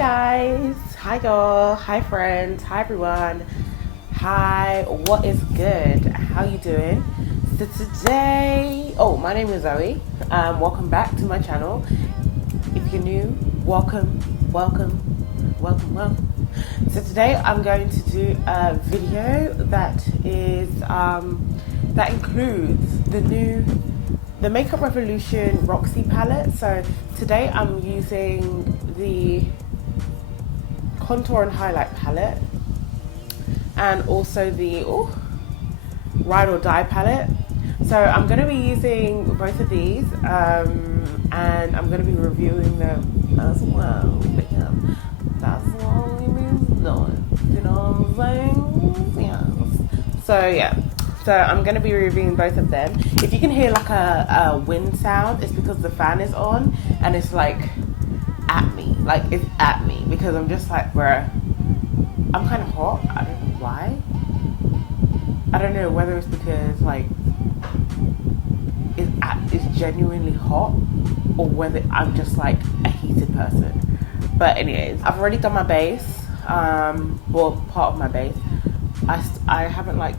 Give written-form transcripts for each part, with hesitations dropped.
guys, hi y'all, hi friends, hi everyone, hi, what is good, how you doing? So today, my name is Zoe. Welcome back to my channel. If you're new, welcome. So today I'm going to do a video that is that includes the Makeup Revolution Roxxi palette. So today I'm using the contour and highlight palette and also the Ride or Die palette. So I'm going to be using both of these and I'm going to be reviewing them as well because that's what we've been doing. You know what I'm saying? Yeah. So yeah. So I'm going to be reviewing both of them. If you can hear like a wind sound, it's because the fan is on and it's like at me. Like it's at me because I'm just like, bruh, I'm kind of hot. I don't know why. I don't know whether it's because like it's genuinely hot or whether I'm just like a heated person. But anyways, I've already done my base. Well, part of my base. I haven't like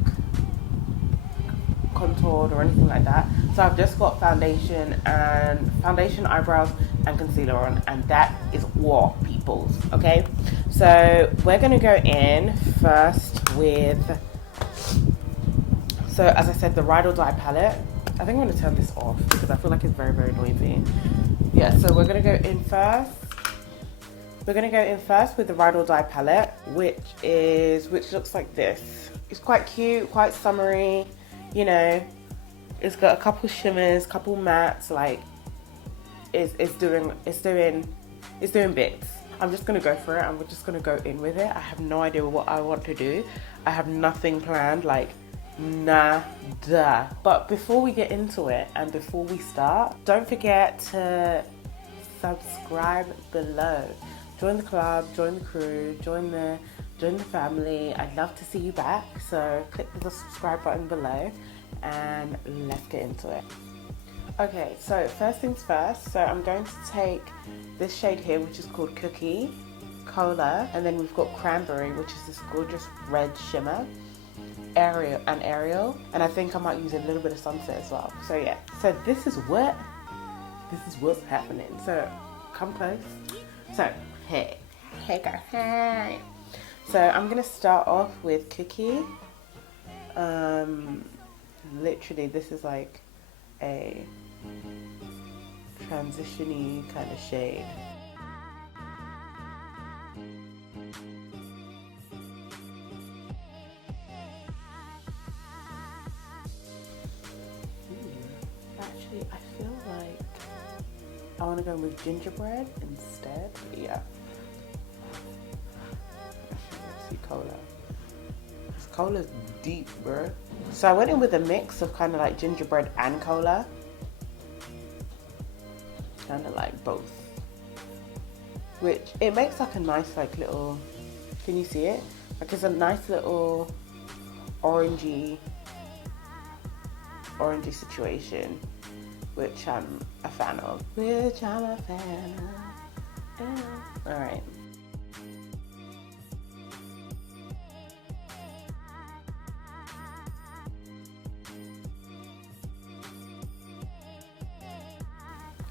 contoured or anything like that, so I've just got foundation, eyebrows and concealer on, and that is all, peoples. Okay, so we're gonna go in first with, so as I said, the Ride or Die palette. I think I'm gonna turn this off because I feel like it's very, very noisy. Yeah, so we're gonna go in first. We're gonna go in first with the Ride or Die palette, which looks like this. It's quite cute, quite summery. You know, it's got a couple shimmers, couple mattes, like it's doing bits. I'm just gonna go for it and we're just gonna go in with it. I have no idea what I want to do. I have nothing planned, like nada. But before we get into it and before we start, don't forget to subscribe below. Join the club, join the crew, join the family. I'd love to see you back, so click the subscribe button below and let's get into it. Okay, so first things first, so I'm going to take this shade here, which is called Cookie Cola, and then we've got Cranberry, which is this gorgeous red shimmer, Ariel, and I think I might use a little bit of Sunset as well. So yeah, so this is what's happening. So come close. So hey girl, hey. So I'm gonna start off with Cookie. Literally, this is like a transition-y kind of shade. Actually, I feel like I want to go with Gingerbread instead. Yeah. Cola. This cola's deep, bro. So I went in with a mix of kind of like gingerbread and cola. Kind of like both. Which, it makes like a nice like little, can you see it? Like it's a nice little orangey situation. Which I'm a fan of. Alright.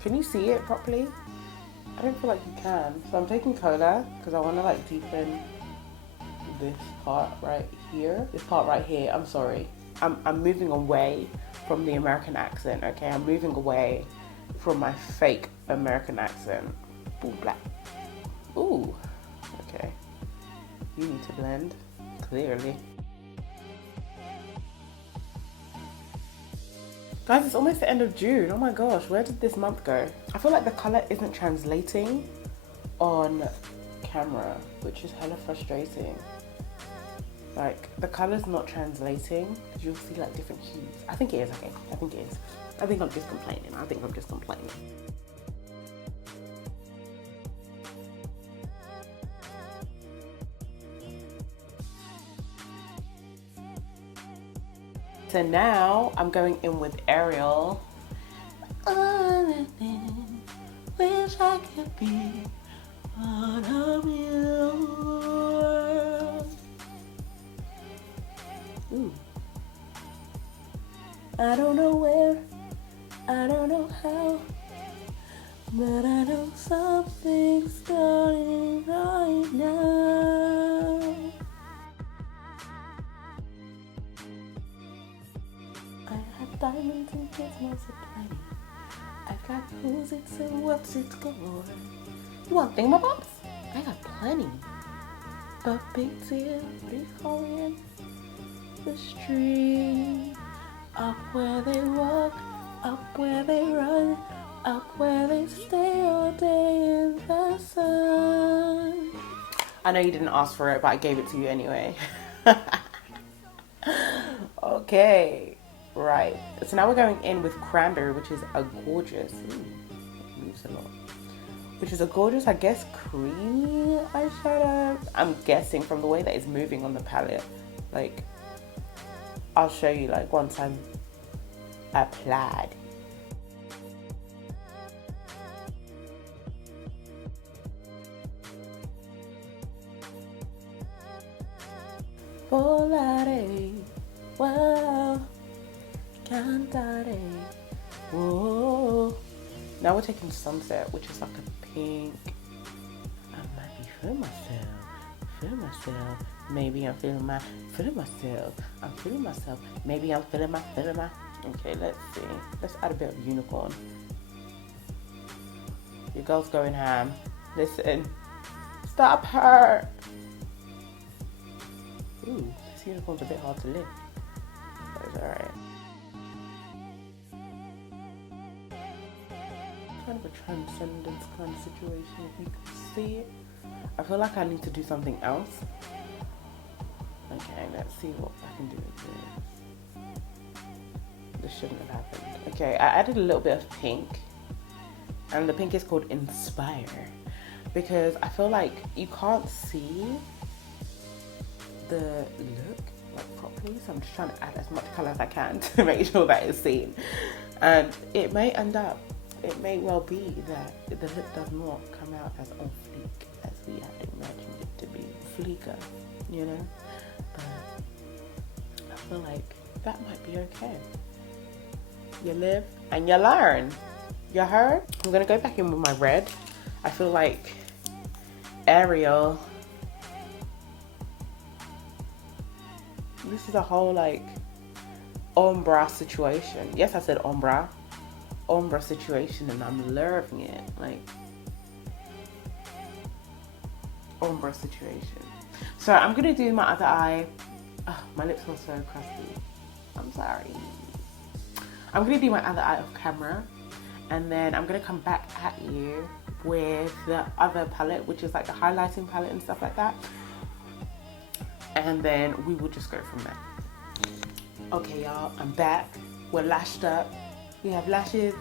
Can you see it properly? I don't feel like you can. So I'm taking cola because I want to like deepen this part right here. This part right here. I'm sorry. I'm moving away from the American accent. Okay, I'm moving away from my fake American accent. Ooh, black. Ooh. Okay. You need to blend. Clearly. Guys, it's almost the end of June. Oh my gosh, where did this month go? I feel like the colour isn't translating on camera, which is hella frustrating. Like, the colour's not translating because you'll see like different hues. I think it is, okay. I think it is. I think I'm just complaining. So now I'm going in with Ariel. Wish I could be part of you. Ooh. I don't know where, I don't know how, but I know something's starting right now. I have diamonds and gizmos aplenty. I've got who's it and what's it going. You want thingamabobs? I got plenty. But big deal, big hole in the street. Up where they walk, up where they run, up where they stay all day in the sun. I know you didn't ask for it, but I gave it to you anyway. Okay, right. So now we're going in with Cranberry, which is a gorgeous, moves a lot. Which is a gorgeous, I guess, creamy eyeshadow. I'm guessing from the way that it's moving on the palette. Like, I'll show you like once I'm applied. Volare, wow, cantare, whoa. Now we're taking Sunset, which is like a pink. I might be feeling myself. Maybe I'm feeling myself. I'm feeling myself. Maybe I'm feeling my. Okay, let's see. Let's add a bit of unicorn. Your girl's going ham. Listen. Stop her. Ooh, this unicorn's a bit hard to lift. But it's alright. Kind of a transcendence kind of situation, if you can see it. I feel like I need to do something else. Okay, let's see what I can do with this. This shouldn't have happened. Okay, I added a little bit of pink. And the pink is called Inspire. Because I feel like you can't see the look like properly. So I'm just trying to add as much colour as I can to make sure that it's seen. And it may end up, it may well be that the look does not come out as on fleek as we had imagined it to be. Fleeker, you know? But I feel like that might be okay. You live and you learn. You heard? I'm gonna go back in with my red. I feel like Ariel, this is a whole like ombre situation. Yes, I said ombre situation, and I'm loving it. Like ombre situation. So I'm gonna do my other eye. Oh, my lips are so crusty. I'm sorry. I'm gonna do my other eye off camera, and then I'm gonna come back at you with the other palette, which is like the highlighting palette and stuff like that. And then we will just go from there. Okay, y'all, I'm back. We're lashed up. We have lashes.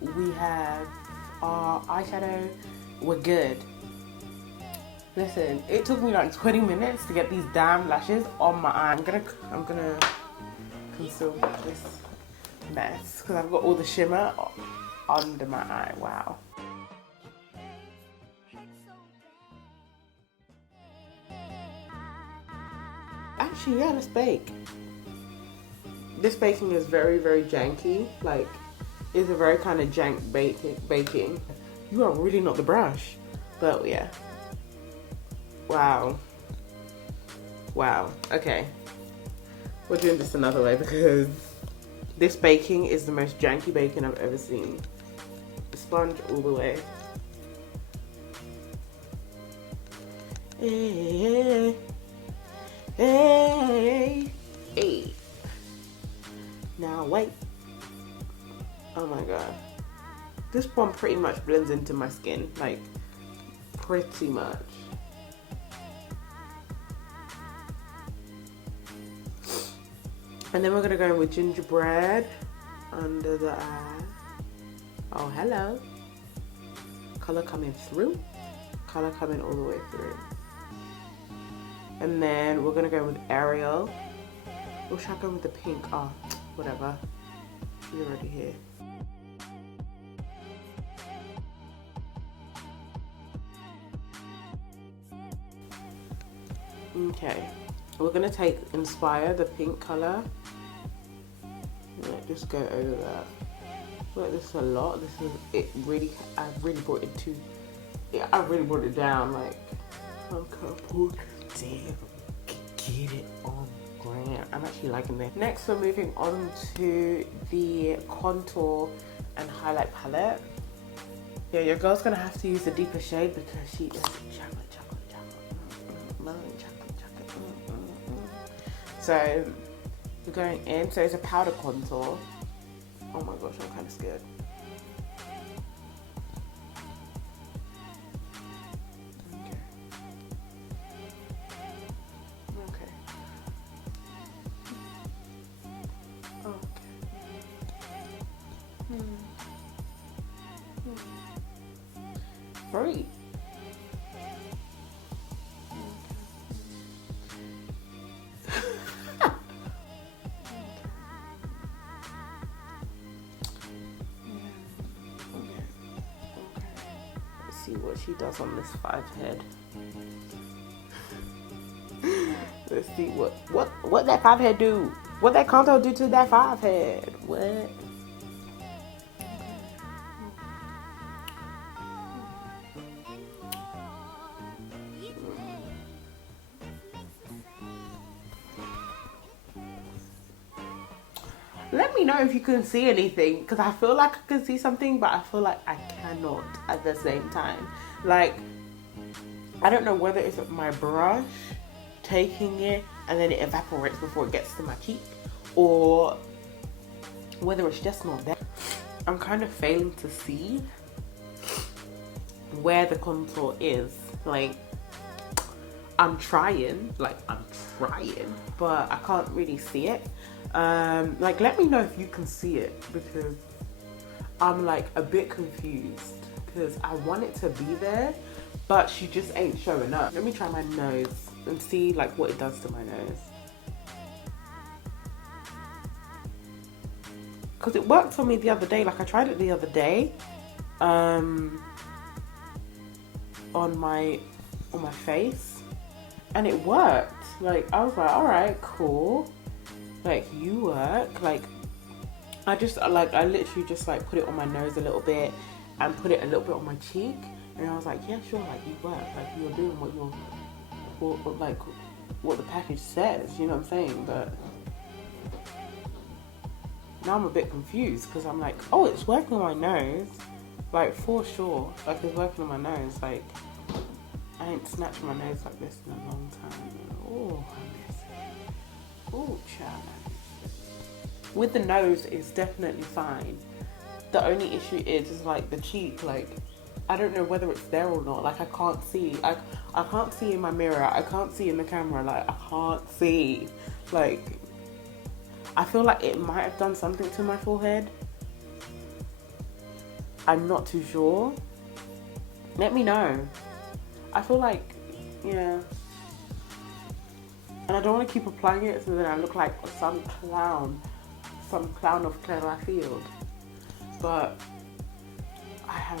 We have our eyeshadow. We're good. Listen, it took me like 20 minutes to get these damn lashes on my eye. I'm gonna conceal this mess because I've got all the shimmer under my eye. Wow. Actually, yeah, let's bake. This baking is very, very janky. Like, it's a very kind of jank baking. You are really not the brush. But yeah. Wow. Wow. Okay. We're doing this another way because this baking is the most janky baking I've ever seen. The sponge all the way. Hey, hey, hey. Now wait. Oh my god. This one pretty much blends into my skin. Like, pretty much. And then we're gonna go in with Gingerbread under the eye. Oh, hello. Color coming through. Color coming all the way through. And then we're gonna go with Ariel. Or should I go with the pink? Oh, whatever. You're already here. Okay, we're gonna take Inspire, the pink color. Just go over that. Like this is a lot. This is it. Really, I really brought it to. Yeah, I really brought it down. Like, damn, get it on gram. I'm actually liking this. Next, we're moving on to the contour and highlight palette. Yeah, your girl's gonna have to use a deeper shade because she is chocolate. So we're going in. So it's a powder contour. Oh my gosh, I'm kind of scared. Okay. Great. See what she does on this 5 head. Let's see what that 5 head do. What that contour do to that 5 head. What? Let me know if you can see anything, because I feel like I can see something, but I feel like I cannot at the same time. Like, I don't know whether it's my brush taking it and then it evaporates before it gets to my cheek, or whether it's just not there. I'm kind of failing to see where the contour is. Like, I'm trying, but I can't really see it. Like, let me know if you can see it, because I'm like a bit confused, because I want it to be there, but she just ain't showing up. Let me try my nose and see like what it does to my nose, because it worked for me the other day. Like, I tried it the other day on my face, and it worked. Like, I was like, all right, cool. Like, you work. Like, I literally just like put it on my nose a little bit and put it a little bit on my cheek, and I was like, yeah, sure, like, you work. Like, you're doing what the package says, you know what I'm saying? But now I'm a bit confused, because I'm like, oh, it's working on my nose, like, for sure. Like, it's working on my nose. Like, I ain't snatched my nose like this in a long time. Oh, I miss it. Oh, child. With the nose, it's definitely fine. The only issue is like the cheek. Like, I don't know whether it's there or not. Like, I can't see. I can't see in my mirror. I can't see in the camera. Like, I can't see. Like, I feel like it might have done something to my forehead. I'm not too sure. Let me know. I feel like, yeah. And I don't want to keep applying it so then I look like some clown of Clara Field. But I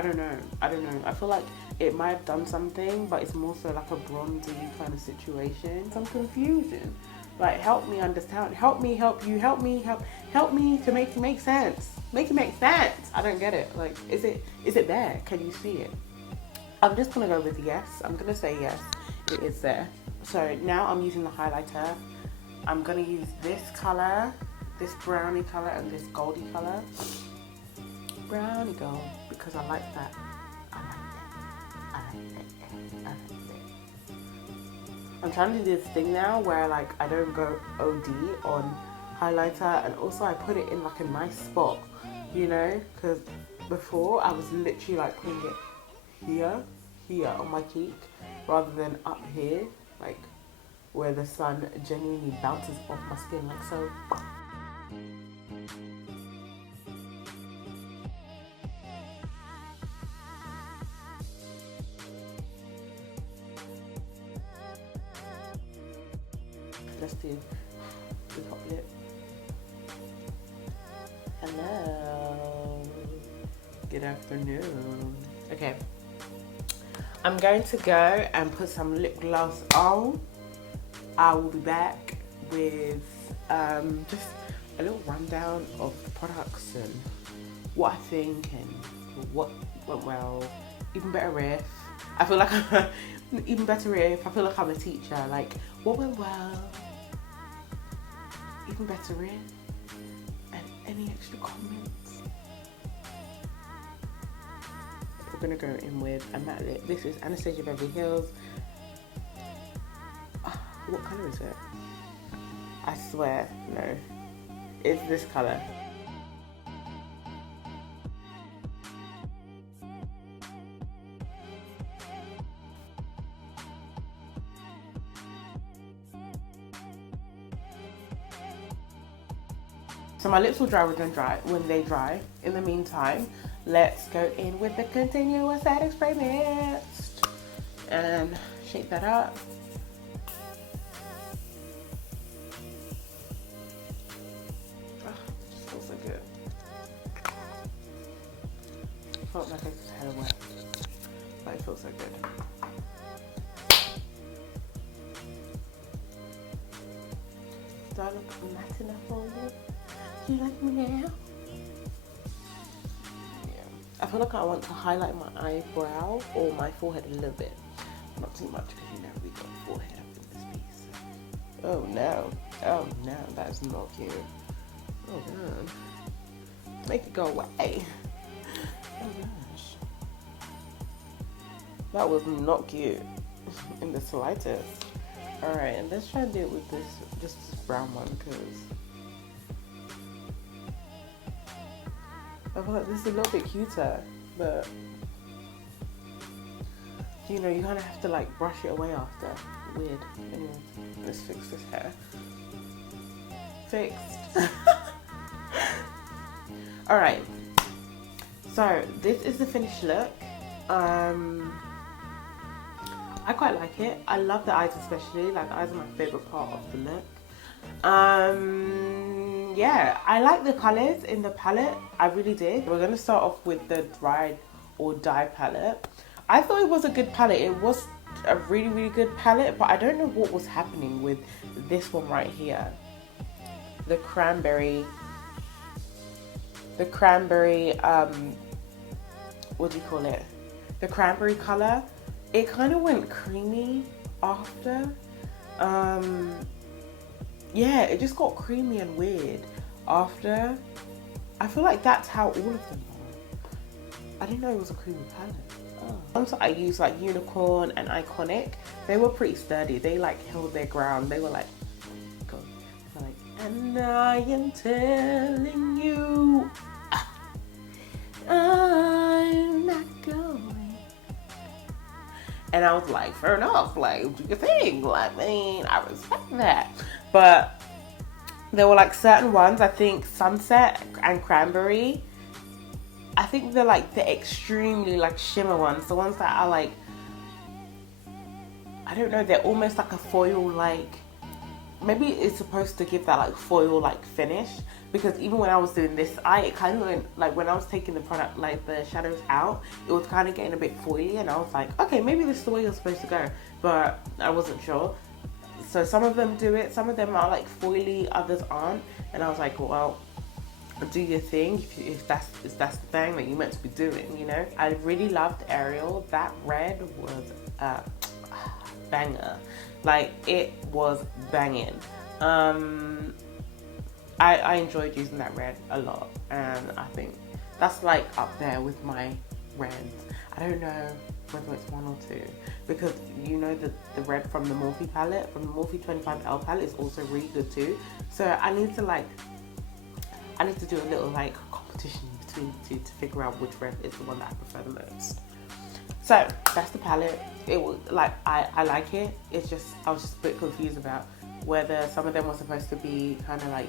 don't know. I feel like it might have done something, but it's more so like a bronzy kind of situation. Some confusion. Like, help me understand. Help me help you. Help me to make it make sense. Make it make sense. I don't get it. Like, is it there? Can you see it? I'm just gonna go with yes. I'm gonna say yes. It is there. So now I'm using the highlighter. I'm gonna use this color, this brownie color, and this goldy color. Brownie gold, because I like that. I like that. I'm trying to do this thing now where, like, I don't go OD on highlighter, and also I put it in like a nice spot, you know, because before I was literally like putting it here on my cheek rather than up here, like where the sun genuinely bounces off my skin, like so. Let's do the top lip. Hello. Good afternoon. Okay. I'm going to go and put some lip gloss on. I will be back with just a little rundown of the products and what I think and what went well. Even better if I feel like I'm even better if I feel like I'm a teacher. Like, what went well? Even better if, and any extra comments. We're gonna go in with a matte lip. This is Anastasia Beverly Hills. What colour is it? I swear, no. It's this colour. So my lips will dry when they dry. In the meantime, let's go in with the continuous setting spray mist and shake that up. Oh, it just feels so good. I felt like I just had a wet, but it feels so good. Do I look matte enough for you? Do you like me now? I feel like I want to highlight my eyebrow or my forehead a little bit. Not too much because you know we got forehead up in this piece. Oh no. Oh no, that's not cute. Oh no. Make it go away. Oh gosh. That was not cute in the slightest. Alright, and let's try and do it with this, just this brown one because I feel like this is a little bit cuter, but you know, you kind of have to like brush it away after. Weird. Anyway, let's fix this hair. Fixed. Alright, so this is the finished look. I quite like it. I love the eyes especially, like the eyes are my favourite part of the look. Yeah, I like the colours in the palette. I really did. We're going to start off with the Dried or Die palette. I thought it was a good palette. It was a really, really good palette, but I don't know what was happening with this one right here. The Cranberry, what do you call it? The Cranberry colour. It kind of went creamy after. Yeah, it just got creamy and weird after. I feel like that's how all of them are. I didn't know it was a creamy palette. Oh. Once I used like Unicorn and Iconic, they were pretty sturdy. They like held their ground. They were like, go. Like, and I am telling you, I'm not going. And I was like, fair enough, like, do your thing. Like, I mean, I respect that. But there were like certain ones, I think Sunset and Cranberry, I think they're like the extremely like shimmer ones. The ones that are like, I don't know, they're almost like a foil, like, maybe it's supposed to give that like foil like finish. Because even when I was doing this eye, it kind of went, like when I was taking the product, like the shadows out, it was kind of getting a bit foily, and I was like, okay, maybe this is the way you're supposed to go, but I wasn't sure. So some of them do it, some of them are like foily, others aren't, and I was like, well, do your thing if that's the thing that you're meant to be doing, you know. I really loved Ariel. That red was a banger, like it was banging. I enjoyed using that red a lot, and I think that's like up there with my reds. I don't know whether it's 1 or 2, because you know the red from the Morphe palette, from the Morphe 25L palette, is also really good too. So I need to do a little like competition between the two to figure out which red is the one that I prefer the most. So that's the palette. It was like, I like it. It's just, I was just a bit confused about whether some of them were supposed to be kind of like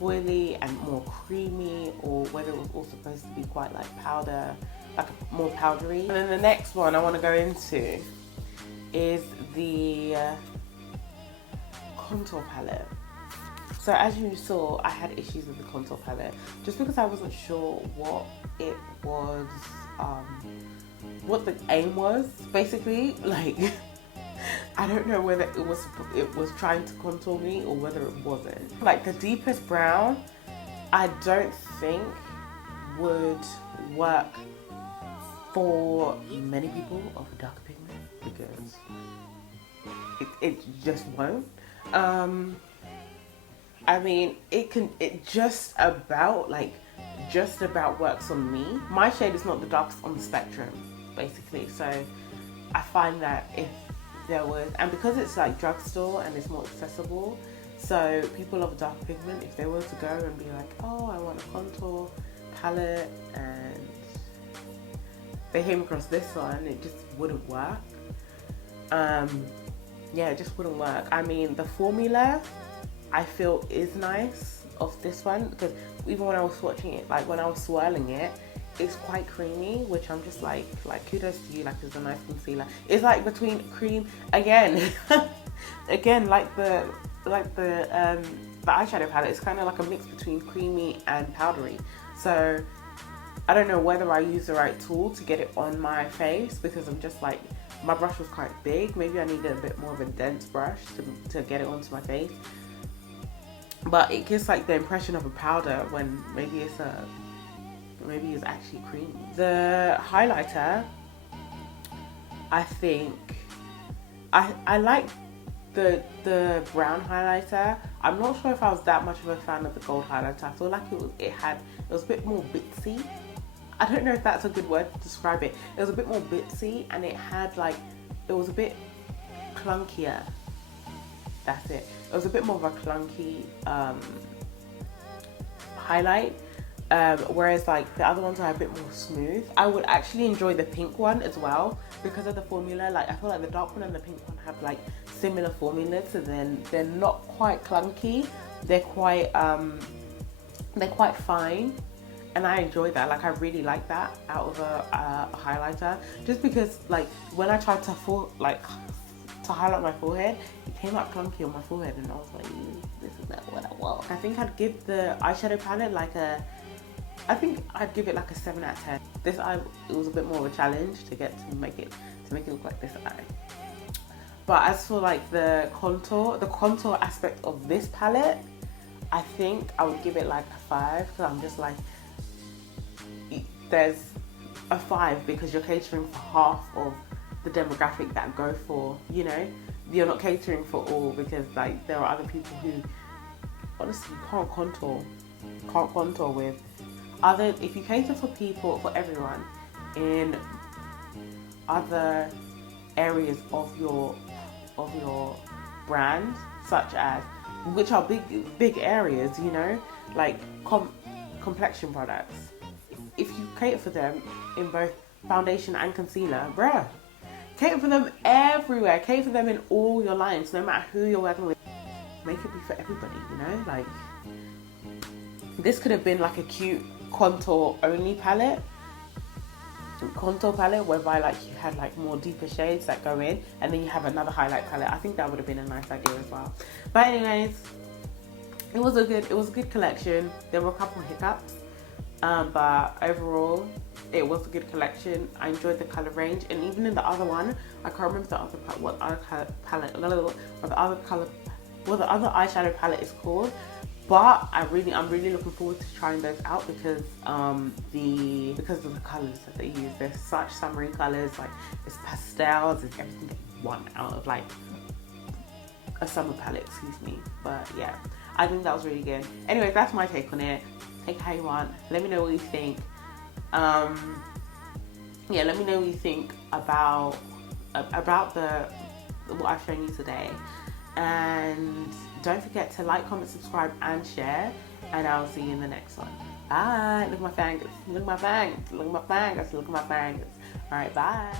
foily and more creamy, or whether it was all supposed to be quite like powder, like more powdery. And then the next one I want to go into is the contour palette. So as you saw, I had issues with the contour palette just because I wasn't sure what it was what the aim was, basically. Like, I don't know whether it was trying to contour me or whether it wasn't. Like, the deepest brown, I don't think would work for many people of dark pigment, because it just won't. I mean, it just about works on me. My shade is not the darkest on the spectrum, basically. So I find that if there was, and because it's like drugstore and it's more accessible, so people of dark pigment, if they were to go and be like, oh, I want a contour palette, and they came across this one, it just wouldn't work. Yeah, it just wouldn't work. I mean, the formula I feel is nice of this one, because even when I was watching it, like when I was swirling it, it's quite creamy, which I'm just like kudos to you, like it's a nice concealer. It's like between cream, again, again, like the eyeshadow palette, it's kind of like a mix between creamy and powdery. So I don't know whether I use the right tool to get it on my face, because I'm just like, my brush was quite big. Maybe I needed a bit more of a dense brush to get it onto my face. But it gives like the impression of a powder when maybe it's actually creamy. The highlighter, I think, I like the brown highlighter. I'm not sure if I was that much of a fan of the gold highlighter. I feel like it was a bit more bitsy. I don't know if that's a good word to describe it. It was a bit more bitsy, and it was a bit clunkier. That's it. It was a bit more of a clunky highlight, whereas like the other ones are a bit more smooth. I would actually enjoy the pink one as well because of the formula. Like, I feel like the dark one and the pink one have like similar formulas, so then they're not quite clunky. They're quite fine. And I enjoy that. Like, I really like that out of a highlighter, just because like when I tried to highlight my forehead, it came out clunky on my forehead, and I was like, this is not what I want. I think I'd give the eyeshadow palette I'd give it like a 7 out of 10. This eye, it was a bit more of a challenge to make it look like this eye. But as for like the contour aspect of this palette, I think I would give it like a 5, because I'm just like, there's a 5 because you're catering for half of the demographic that go for, you know, you're not catering for all, because like there are other people who honestly can't contour with other. If you cater for everyone in other areas of your brand, such as, which are big areas, you know, like complexion products. If you cater for them in both foundation and concealer, bruh, cater for them everywhere. Cater for them in all your lines, no matter who you're working with. Make it be for everybody, you know? Like, this could have been like a cute contour only palette. Contour palette whereby like you had like more deeper shades that go in, and then you have another highlight palette. I think that would have been a nice idea as well. But anyways, it was a good collection. There were a couple of hiccups. But overall, it was a good collection. I enjoyed the color range, and even in the other one, I can't remember the other eyeshadow palette is called. But I'm really looking forward to trying those out, because of the colors that they use. They're such summery colors. Like, it's pastels, it's everything that you want out of like a summer palette. Excuse me. But yeah, I think that was really good. Anyway, that's my take on it. Take how you want. Let me know what you think. Yeah, let me know what you think about what I've shown you today. And don't forget to like, comment, subscribe, and share. And I'll see you in the next one. Bye. Look at my fingers. Look at my fangs. Look at my fingers. Look at my fingers. All right. Bye.